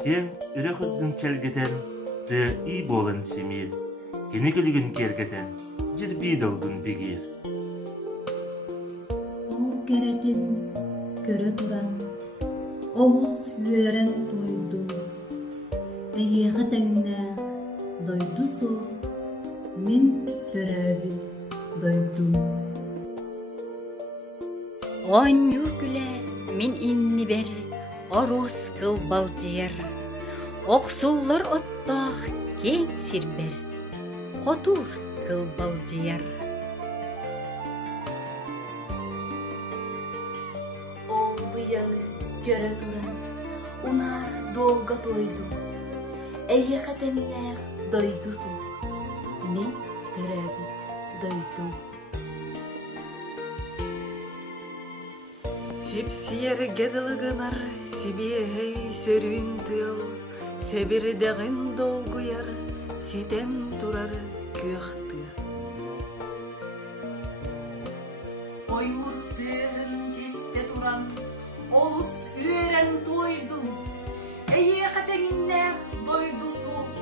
Кен үрек үгін келгетен ды ий болын семир, кені күлігін кергетен жүрбей долгын бегер. Ол керетін көрі тұран, олыс үйерен тойду, әйеға тәңіне дойду со, мен төрәбі дойду. Оңю күлі мен инни бер, орус кыл балжыяр, оқсуллар оттақ кең сирбер, қотур кыл балжыяр. Ол бұйалы көрі тұран, унар долга тойду, әйе қатемінәқ дойду соқ, мен төрәбі дойду. Сепсиер гедылыгынар, сибиэй сөрүн тыл, себирдегин долгуяр, сетен турар күйақты. Ойур тыгын тесте туран, олус үйрен тойдум, әйе қатеңіннәқ дойду суқ,